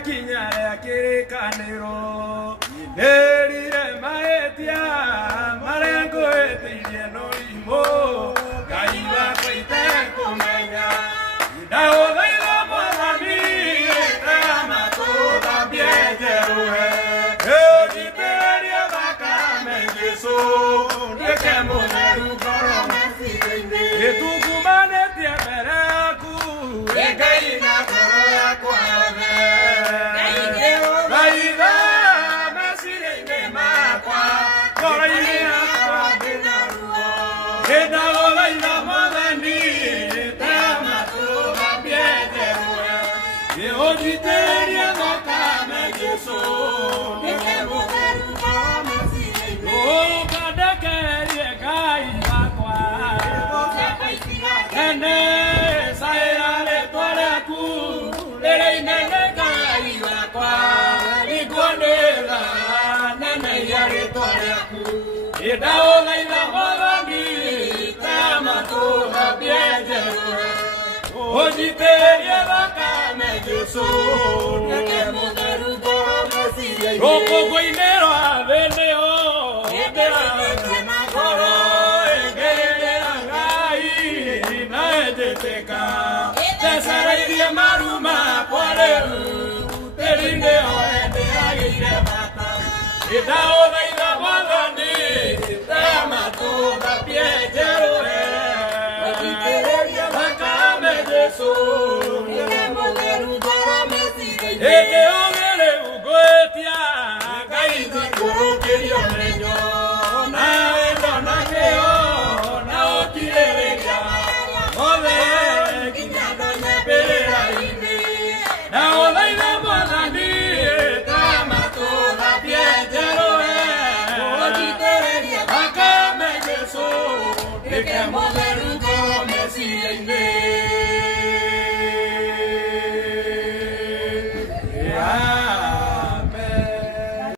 Kinyare kiri kaniro, nerire maetia, marengo etiye no imo, kaiba kaite kumenya, dao dailo mwani, tama toda biejeruhe, ojiteria baka menjeso, nekemo neru koro mesirinde, etukumane tia meraku, egaina koro ya kwame. Dao la ina morami, tama toda biejeruhe, ojiteria baka mejeso, nekemo neru koro mesirinde, roko guinero aveneo, ebera koro, egera gai, naejeteka, tesareidia maruma poreru, terinde oende agire bata, dao la ina morami. Toda biejeruhe, ojiteria baka mejeso, nekemo neru koro mesirinde, ete ogele ugoetia, gaiti koro kerio menyo, na endo na keo, na okireria, ove kinyado nyepera ine, na olaina mwanani, tama toda biejeruhe, ojiteria baka mejeso, nekemo